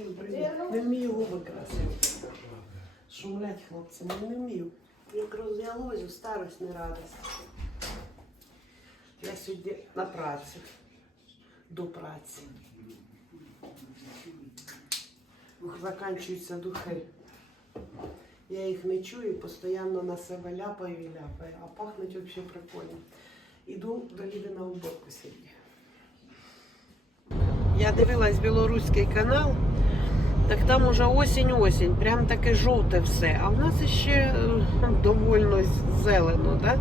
Всім привіт. Не вмію губи красити. Шумлять хлопці, ну не вмію. Як розв'ялось, у старость не радость. Я сьогодні на праці. До праці. Заканчуються духи. Я їх не чую, постійно на себе ляпаю і ляпаю, а пахнуть взагалі прикольно. Іду до Ліди на уборку сьогодні. Я дивилась білоруський канал, так там уже осінь-осінь, прям таке жовте все. А в нас ще е, довольно зелено, так?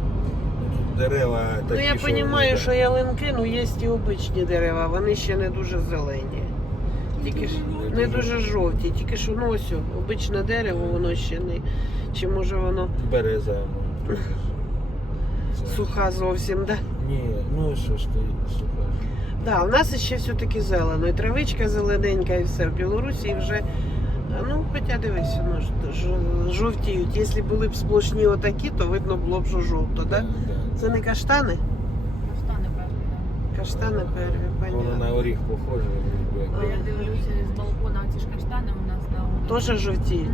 Дерева такі, Ну я розумію, що ялинки, ну є і обичні дерева, вони ще не дуже зелені. Тільки ж не дуже жовті, тільки що ну ось обичне дерево, воно ще не. Чи може воно Береза. ну, суха зовсім, да? Ні, ну що стоїть суха. Да, у нас ще все-таки зелено. І травичка зелененька, і все. В Білорусі вже, ну, хоча дивись, воно ж ж- жовтіють. Якщо були б сплошні отакі, то видно було б, що жовто, да? Це не каштани? Каштани певні, Каштани перві, Воно понятно. на оріх похоже. да. Я дивлюся з балкона, ці ж каштани у нас на Теж жовтіють.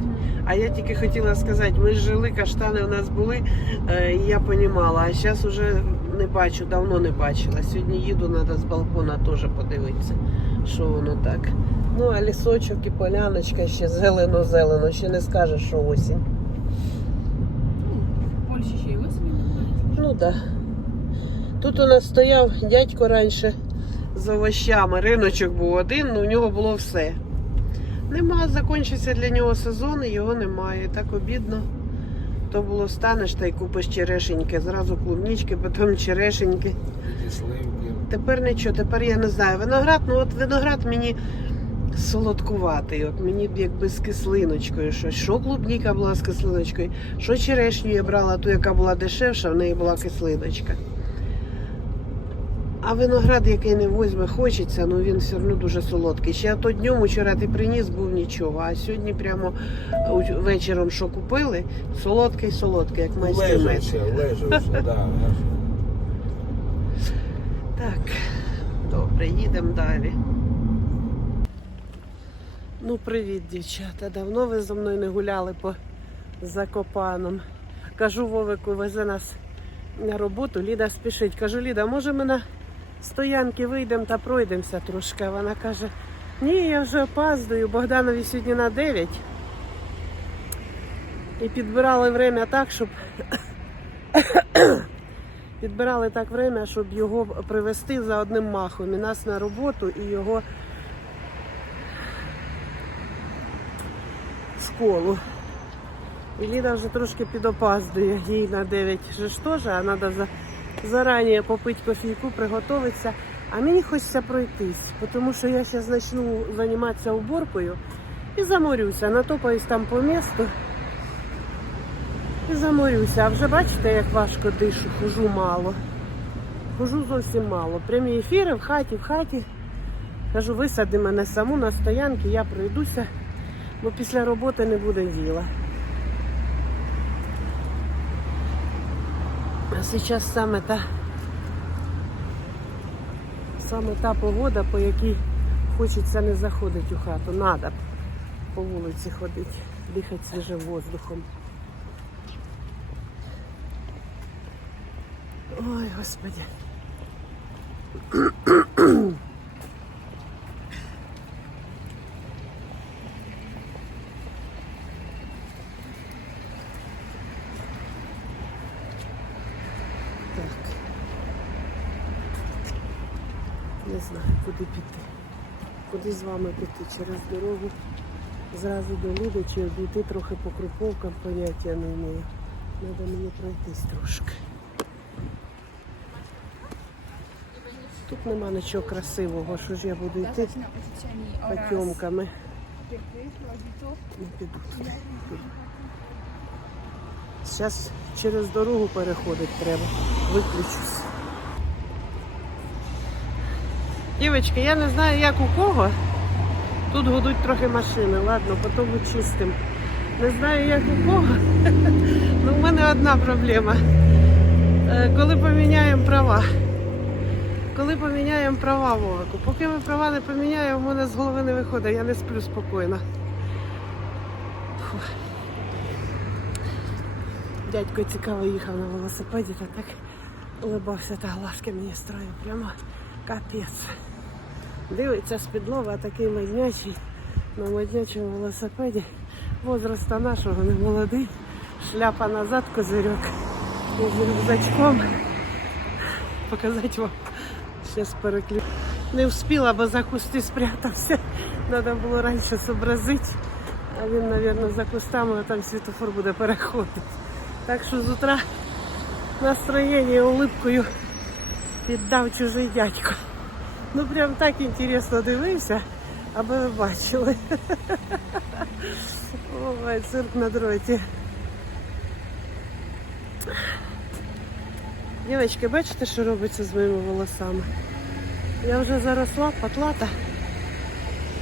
А я тільки хотіла сказати, ми жили, каштани у нас були, е, і я розуміла, а зараз вже не бачу, давно не бачила. Сьогодні їду, треба з балкона теж подивитися, що воно так. Ну, а лісочок і поляночка ще зелено-зелено, ще не скажеш, що осінь. Ну, в Польщі ще й осінь Ну так. Да. Тут у нас стояв дядько раніше з овощами. Риночок був один, ну в нього було все. Нема, закінчився для нього сезон і його немає. Так обідно. То було станеш та й купиш черешеньки, зразу клубнички, потім черешеньки. Тепер нічого, тепер я не знаю. Виноград, ну от виноград мені солодкуватий. От мені б якби з кислиночкою щось. Що клубніка була з кислиночкою, що черешню я брала, ту, яка була дешевша, в неї була кислиночка. А виноград, який не возьме, хочеться, ну він все одно дуже солодкий. Ще то днем вчора ти приніс, був нічого. А сьогодні прямо вечором, що купили, солодкий, солодкий, як майський мед. Да. Так, добре, їдемо далі. Ну, привіт, дівчата. Давно ви зі мною не гуляли по Закопанам. Кажу Вовику, везе нас на роботу. Ліда спішить. Кажу, Ліда, може ми на стоянки вийдемо та пройдемося трошки. Вона каже, ні, я вже опаздую, Богданові сьогодні на 9. І підбирали время так, щоб підбирали так время, щоб його привезти за одним махом. І нас на роботу, і його в школу. І Ліда вже трошки підопаздує. Їй на 9 же ж теж, а треба за, зарані попити кофійку, приготуватися. А мені хочеться пройтись, тому що я зараз почну займатися уборкою і заморюся. Натопаюсь там по місту. І заморюся. А вже бачите, як важко дишу, хожу мало. Хожу зовсім мало. Прямі ефіри в хаті, в хаті. Кажу, висади мене саму на стоянки, я пройдуся, бо після роботи не буде діла. А зараз саме та, саме та погода, по якій хочеться не заходити у хату. Надо по вулиці ходити, дихати свіжим воздухом. Ой, господи. Так. Не знаю, куди піти. Куди з вами піти? Через дорогу зразу до Ліди чи обійти трохи по круповкам, поняття не маю. Треба мені пройтись трошки. Тут нема нічого красивого, що ж я буду йти потемками. Не піду туди. Зараз через дорогу переходити треба. Виключусь. Дівчатки, я не знаю, як у кого. Тут гудуть трохи машини, ладно, потім чистим. Не знаю, як у кого. Ну, в мене одна проблема. Е, Коли поміняємо права. Коли поміняємо права Вовику. Поки ми права не поміняємо, в мене з голови не виходить, я не сплю спокійно. Фух. Дядько цікаво їхав на велосипеді та так улибався та глазки мені строїв. Прямо капець. Дивиться з підлога такий моднячий на моднячому велосипеді. Возраста нашого не молодий. Шляпа назад, козирьок. З рюкзачком. Показати вам. Зараз переклю. Не встигла, бо за кусти спрятався. Треба було раніше зобразити. А він, мабуть, за кустами, а там світофор буде переходити. Так що з утра настроєння улипкою піддав чужий дядько. Ну прям так інтересно дивився, аби ви бачили. Ой, цирк на дроті. Дівчатки, бачите, що робиться з моїми волосами? Я вже заросла, потлата.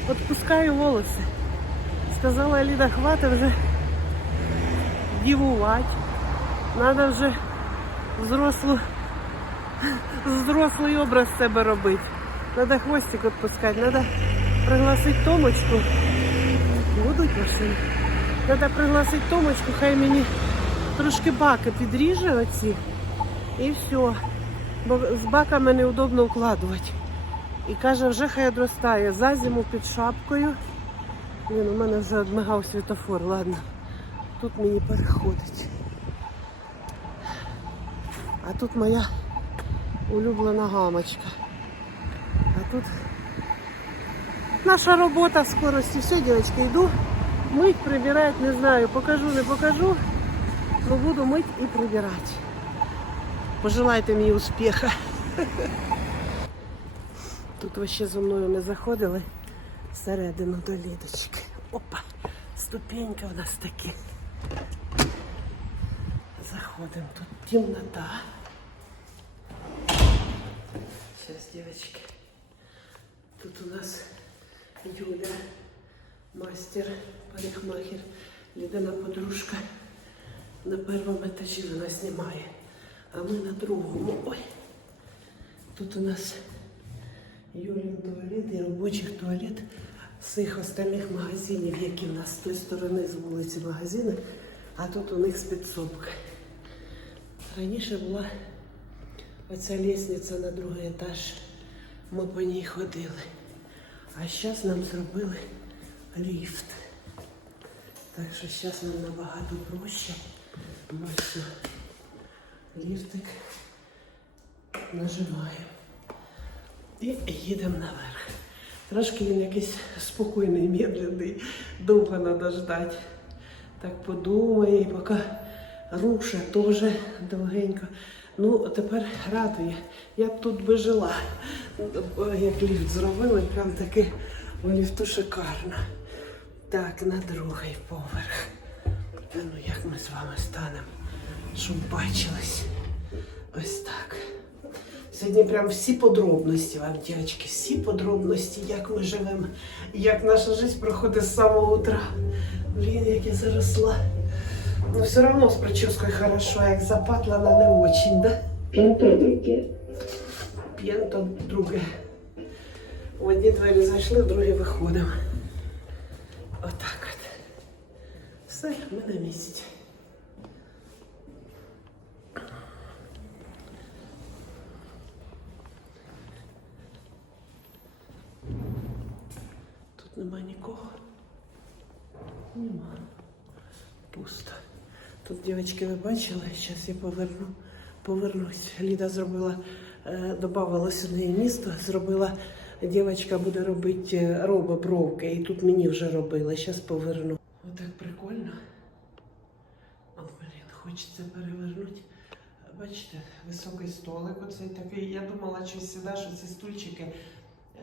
Отпускаю волоси. Сказала Ліда, хватить вже дівувати. Надо вже взрослу, взрослий образ себе робити. Надо хвостик відпускати, надо пригласити Томочку. Будуть машини. Надо пригласити Томочку, хай мені трошки баки підріже оці. І все. Бо з баками неудобно укладувати. І каже, вже хай одростає за зиму під шапкою. Він у мене вже одмигав світофор, ладно. Тут мені переходить. А тут моя улюблена гамочка. А тут наша робота скорості. Все, дівчатки, йду мить, прибирати, не знаю, покажу, не покажу, але буду мить і прибирати. Пожелайте мені успіха. Тут ви ще зі мною не заходили всередину до лідочки. Опа, ступенька у нас такі. Заходимо. Тут темнота. Сейчас, девочки. Тут у нас Юля, мастер, парикмахер, Лідина подружка. На першому етажі вона знімає, а ми на другому. Ой. Тут у нас Юлін туалет і робочий туалет всіх остальних магазинів, які в нас з тої сторони з вулиці магазини, а тут у них спецсобка. Раніше була оця лісниця на другий етаж. Ми по ній ходили. А зараз нам зробили ліфт. Так що зараз нам набагато проще. Все. ліфтик нажимаємо. І їдемо наверх. Трошки він якийсь спокійний, медленний, довго треба ждати. Так подумає, і поки руша теж довгенько. Ну, тепер радує. Я б тут би жила. Як ліфт зробили, прям таки у ліфту шикарно. Так, на другий поверх. Ну як ми з вами станемо, щоб бачились. Ось так. Сьогодні прям всі подробності вам, дівчатки, всі подробності, як ми живемо, як наша життя проходить з самого утра. Блін, як я заросла. Ну, все равно с прической хорошо, а як запатлана не очень, да? П'ято друге. П'єнто друге. В одні двері зайшли, в другі виходимо. Отак от. Все, ми на місці. Тут нема нікого. Нема. Пусто. Тут, дівчатки, ви бачили, зараз я поверну, повернусь. Ліда зробила, е, додавала сюди місто, зробила, дівчинка буде робити е, роба бровки, і тут мені вже робила. Зараз поверну. Отак прикольно. О, блін, хочеться перевернути. Бачите, високий столик, оцей такий. Я думала, що сюди, що ці стульчики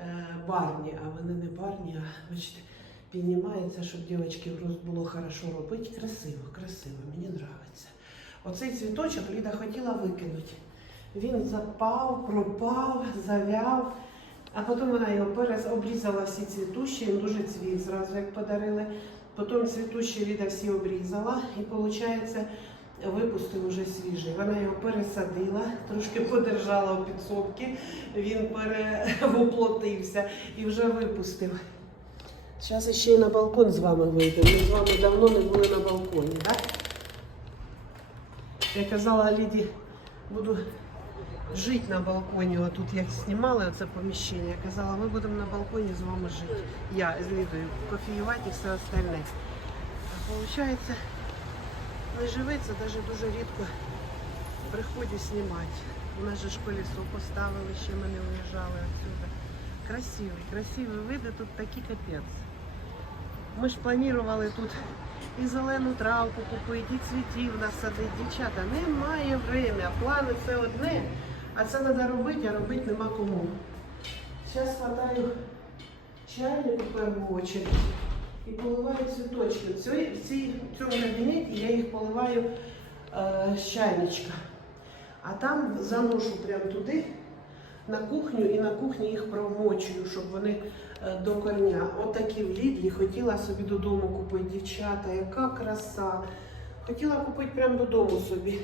е, барні, а вони не барні, а бачите, піднімається, щоб дівчатки було хорошо робити. Красиво, красиво, мені подобається. Оцей цвіточок Ліда хотіла викинути. Він запав, пропав, завяв, а потім вона його перез обрізала всі цвітущі, він дуже цвіт зразу як подарили. Потім цвітущі Ліда всі обрізала. І виходить, випустив уже свіжий. Вона його пересадила, трошки подержала у підсобки, він перевоплотився і вже випустив. Зараз ще й на балкон з вами вийдемо. Ми з вами давно не були на балконі, так? Я казала Ліді, буду жити на балконі. Отут як знімали це поміщення. Я казала, ми будемо на балконі з вами жити. Я з Лідою кофеювати і все остальне. А виходить, не живеться навіть дуже рідко приходять знімати. У нас же ж колесо поставили, ще ми не виїжджали отсюда. Красивий, красивий види, тут такі капець. Ми ж планували тут і зелену травку купити, і цвітів насадити. Дівчата, немає время. Плани це одне, а це треба робити, а робити нема кому. Зараз хватаю чайник у першу чергу і поливаю цвіточки. В цьому кабінеті я їх поливаю е, з чайничка. А там заношу прямо туди, на кухню, і на кухні їх промочую, щоб вони е, до корня. Отакі в Лідлі хотіла собі додому купити. Дівчата, яка краса. Хотіла купити прямо додому собі.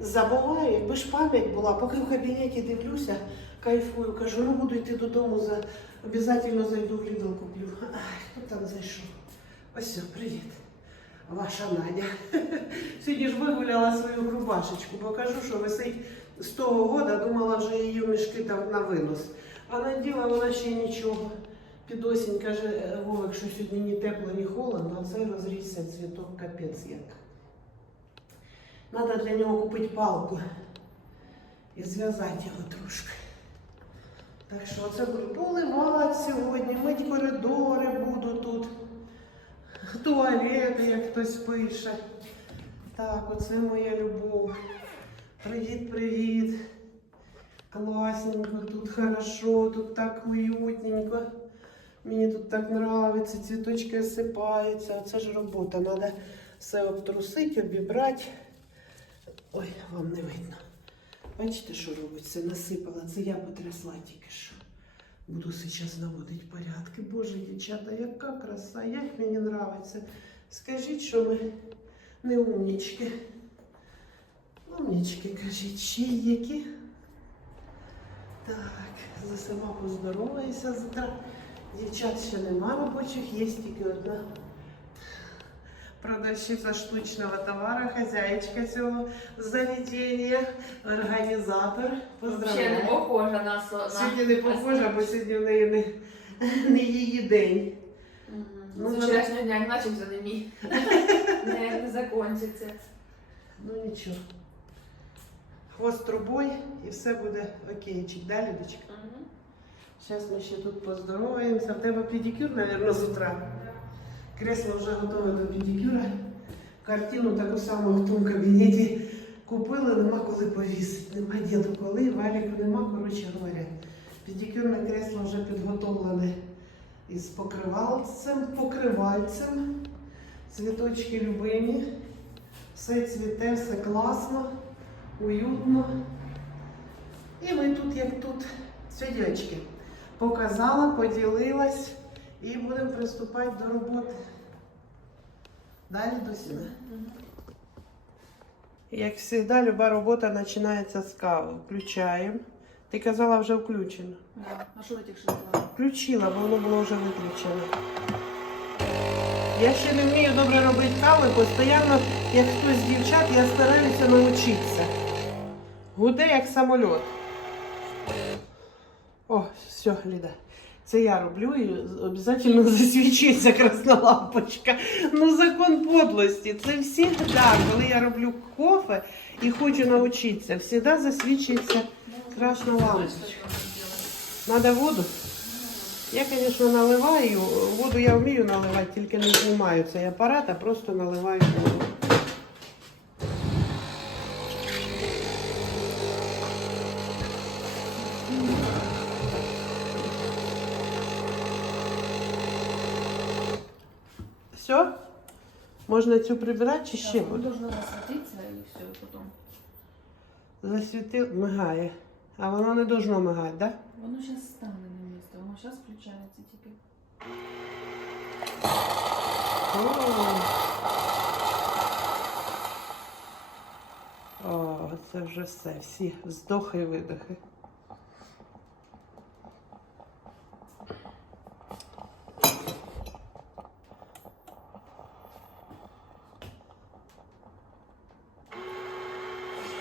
Забуваю, якби ж пам'ять була, поки в кабінеті дивлюся, кайфую, кажу, ну буду йти додому, за... обов'язково зайду в Лідл куплю. Ай, хто там зайшов? Ось, привіт. Ваша Надя. Сьогодні ж вигуляла свою рубашечку, бо кажу, що висить з того года, думала вже її мішки там на винос. А наділа вона ще нічого. Під осінь каже «Е, Вовик, що сьогодні ні тепло, ні холодно, а цей розрісся цвіток капець як. Треба для нього купити палку і зв'язати його трошки. Так що оце поливати сьогодні, мить коридори буду тут. Туалети, як хтось пише. Так, оце моя любов. Привіт, привіт. Класненько, тут хорошо, тут так уютненько. Мені тут так подобається, цвіточки осипаються. Оце ж робота. Треба все обтрусити, обібрати. Ой, вам не видно. Бачите, що робиться? Насипала. Це я потрясла тільки що. Буду зараз наводити порядки. Боже, дівчата, яка краса, як мені подобається. Скажіть, що ми не умнічки. Умнічки, кажіть, ще які. Так, за сама поздороваюся завтра. Дівчат ще нема робочих, є тільки одна продавщиця штучного товару, хазяєчка цього заведення, організатор. Вообще не похожа на со- Сьогодні не похожа, бо сьогодні в неї не, не її день. Мгм. Ну, З вона- вчорашнього дня начався не міг. Не не. Ну нічого. Хвост трубой і все буде окейчик, да, Людочка? Мгм. Зараз ми ще тут поздороваємося. В тебе педикюр, мабуть, з утра. Кресло вже готове до педикюра. Картину таку саму в тому кабінеті купили, нема коли повісити. Нема діду коли, валіку нема, коротше говоря. Педикюрне кресло вже підготовлене із покривальцем, покривальцем. Цвіточки любимі. Все цвіте, все класно, уютно. І ми тут, як тут, все, дівчатки, показала, поділилась і будемо приступати до роботи. Далі до сюди. Як завжди, люба робота починається з кави. Включаємо. Ти казала, вже включено. Да. А що ви тільки що сказали? Включила, бо воно було вже виключено. Я ще не вмію добре робити каву, і постійно, як хтось з дівчат, я стараюся навчитися. Гуде як самольот. О, все, Ліда. Це я роблю і обов'язково засвічується красна лампочка. Ну, закон подлості. Це всі, да, коли я роблю кофе і хочу навчитися, завжди засвічується красна лампочка. Надо воду? Я, конечно, наливаю. Воду я вмію наливати, тільки не знімаю цей апарат, а просто наливаю воду. Все? Можна цю прибирати чи ще буде? должно засвітитися і все, потім. Засвітив, мигає. А воно не должно мигати, так? Да? Воно зараз стане на місце, воно зараз включається тільки. О. це вже все. Всі здохи і видохи.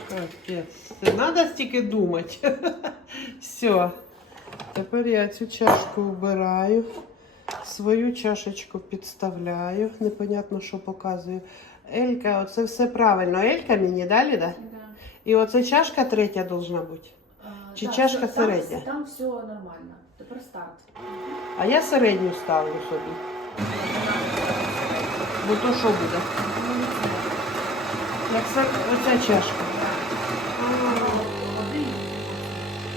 Капець. Не треба стільки думати. Все. Тепер я цю чашку вбираю. Свою чашечку підставляю. Непонятно, що показую. Елька, оце все правильно. Елька мені далі, да? Да. І оце чашка третя должна бути. Чи да, чашка там, середня? Там все нормально. Тепер старт. А я середню ставлю собі. Бо то що буде? Як це, оця чашка.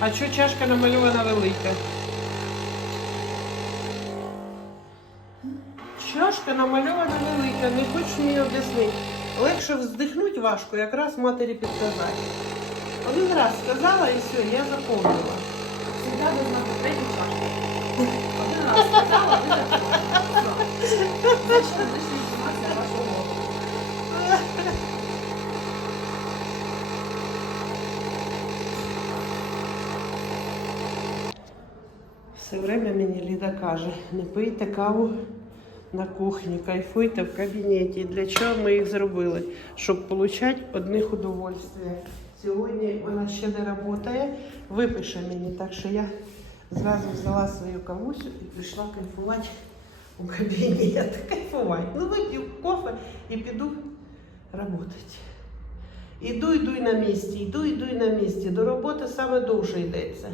А що чашка намальована велика? Чашка намальована велика, не хочу її об'яснити. Легше вздихнуть важко, якраз матері підказати. Один раз сказала і все, я запомнила. Всегда должна бути третя. Один раз сказала, запомнили. Все. Все время мені Ліда каже, не пийте каву на кухні, кайфуйте в кабінеті. Для чого ми їх зробили? Щоб отримати одних удовольствия. Сьогодні вона ще не працює, випише мені, так що я зразу взяла свою кавусю і пішла кайфувати у кабінет. Кайфувати. Ну, вип'ю кофе і піду працювати. Іду, йду на місці, йду, йду й на місці. До роботи саме довше йдеться.